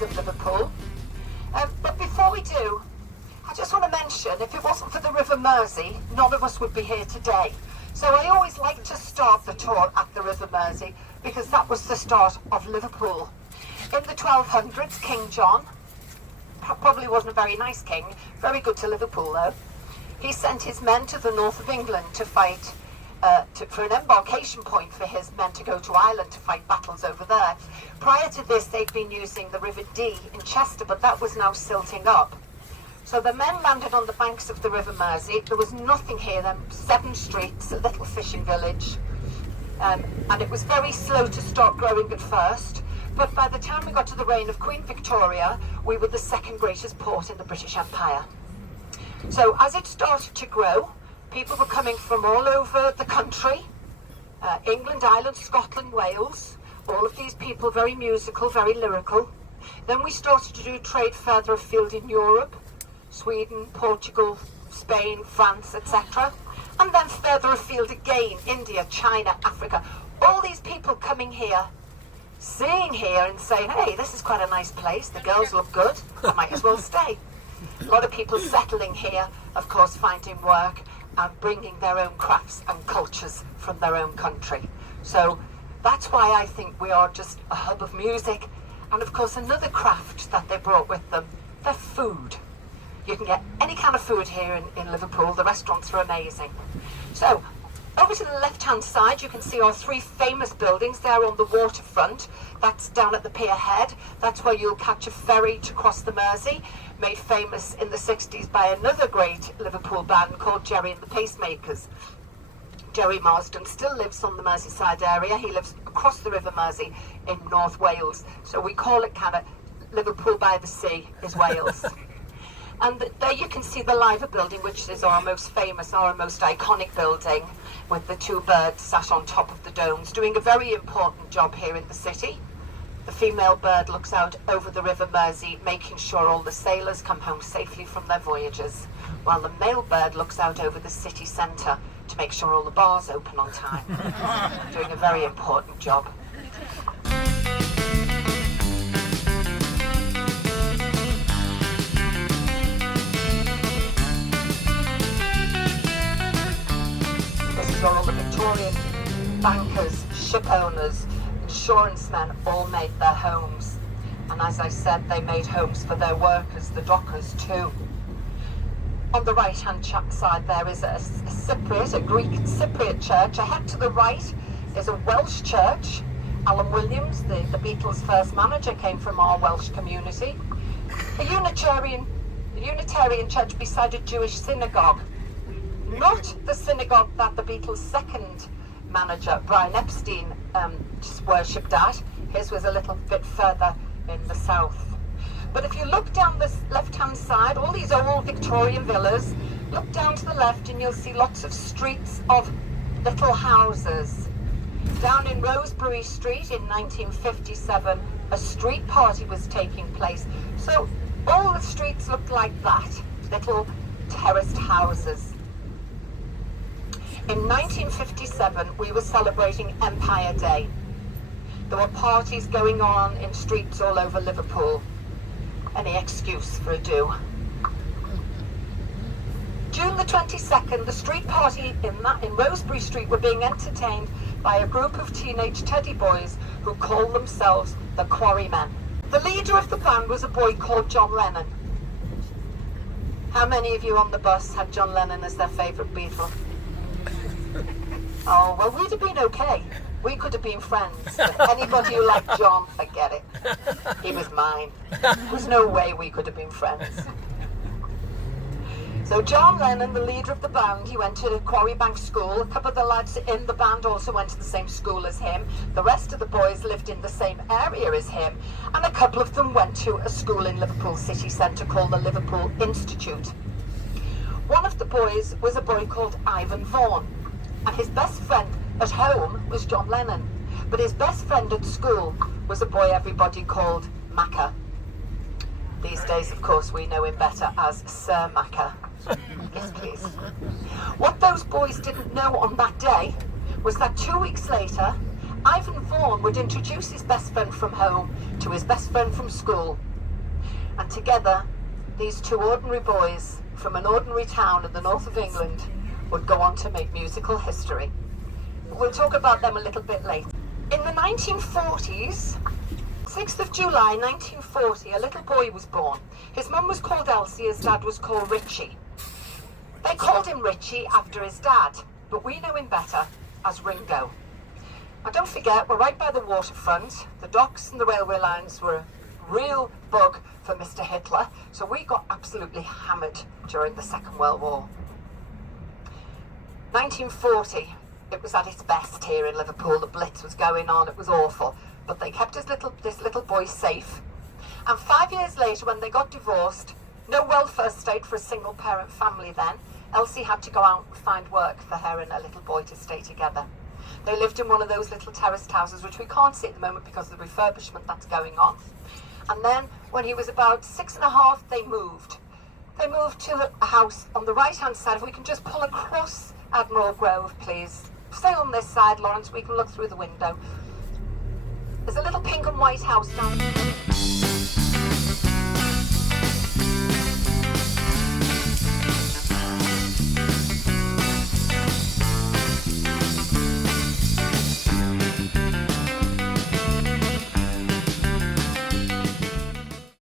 lives in Liverpool. But before we do, I just want to mention, if it wasn't for the River Mersey, none of us would be here today. So I always like to start the tour at the River Mersey because that was the start of Liverpool. In the 1200s, King John, probably wasn't a very nice king, very good to Liverpool though, he sent his men to the north of England to fight, for an embarkation point for his men to go to Ireland to fight battles over there. Prior to this, they'd been using the River Dee in Chester, but that was now silting up. So the men landed on the banks of the River Mersey. There was nothing here then, 7 streets, a little fishing village. And it was very slow to start growing at first. But by the time we got to the reign of Queen Victoria, we were the second greatest port in the British Empire. So as it started to grow, people were coming from all over the country, England, Ireland, Scotland, Wales, all of these people very musical, very lyrical. Then we started to do trade further afield in Europe, Sweden, Portugal, Spain, France, etc. And then further afield again, India, China, Africa. All these people coming here, seeing here and saying, hey, this is quite a nice place, the girls look good, I might as well stay. A lot of people settling here, of course, finding work and bringing their own crafts and cultures from their own country. So that's why I think we are just a hub of music. And of course, another craft that they brought with them, their food. You can get any kind of food here in Liverpool. The restaurants are amazing. So over to the left-hand side, you can see our 3 famous buildings there on the waterfront. That's down at the pier head. That's where you'll catch a ferry to cross the Mersey, made famous in the 60s by another great Liverpool band called Jerry and the Pacemakers. Jerry Marsden still lives on the Merseyside area. He lives across the River Mersey in North Wales. So we call it kind of Liverpool by the sea is Wales. And there you can see the Liver building, which is our most famous, our most iconic building, with the 2 birds sat on top of the domes, doing a very important job here in the city. The female bird looks out over the River Mersey, making sure all the sailors come home safely from their voyages, while the male bird looks out over the city centre to make sure all the bars open on time, doing a very important job. Where all the Victorian bankers, ship owners, insurance men all made their homes. And as I said, they made homes for their workers, the dockers too. On the right-hand side there is a Cypriot, a Greek Cypriot church. Ahead to the right is a Welsh church. Alan Williams, the Beatles' first manager, came from our Welsh community. A Unitarian church beside a Jewish synagogue. Not the synagogue that the Beatles' second manager, Brian Epstein, worshipped at. His was a little bit further in the south. But if you look down this left-hand side, all these old Victorian villas, look down to the left and you'll see lots of streets of little houses. Down in Rosebery Street in 1957, a street party was taking place. So all the streets looked like that, little terraced houses. In 1957, we were celebrating Empire Day. There were parties going on in streets all over Liverpool. Any excuse for a do. June the 22nd, the street party in Rosebery Street were being entertained by a group of teenage teddy boys who called themselves the Quarrymen. The leader of the band was a boy called John Lennon. How many of you on the bus had John Lennon as their favourite Beatle? Oh, well, we'd have been okay. We could have been friends. But anybody who liked John, forget it. He was mine. There's no way we could have been friends. So John Lennon, the leader of the band, he went to Quarry Bank School. A couple of the lads in the band also went to the same school as him. The rest of the boys lived in the same area as him. And a couple of them went to a school in Liverpool city centre called the Liverpool Institute. One of the boys was a boy called Ivan Vaughan. And his best friend at home was John Lennon. But his best friend at school was a boy everybody called Macca. These days, of course, we know him better as Sir Macca. Yes, please. What those boys didn't know on that day was that 2 weeks later, Ivan Vaughan would introduce his best friend from home to his best friend from school, And together, these two ordinary boys from an ordinary town in the north of England would go on to make musical history. We'll talk about them a little bit later. In the 1940s, 6th of July 1940, a little boy was born. His mum was called Elsie, his dad was called Richie. They called him Richie after his dad, but we know him better as Ringo. Now don't forget, we're right by the waterfront. The docks and the railway lines were a real bug for Mr. Hitler, so we got absolutely hammered during the Second World War. 1940, it was at its best here in Liverpool. The Blitz was going on, it was awful. But they kept this little boy safe. And 5 years later, when they got divorced, no welfare state for a single parent family then, Elsie had to go out and find work for her and her little boy to stay together. They lived in one of those little terraced houses, which we can't see at the moment because of the refurbishment that's going on. And then, when he was about 6.5, they moved. They moved to a house on the right-hand side. If we can just pull across Admiral Grove, please. Stay on this side, Lawrence, we can look through the window. There's a little pink and white house down there.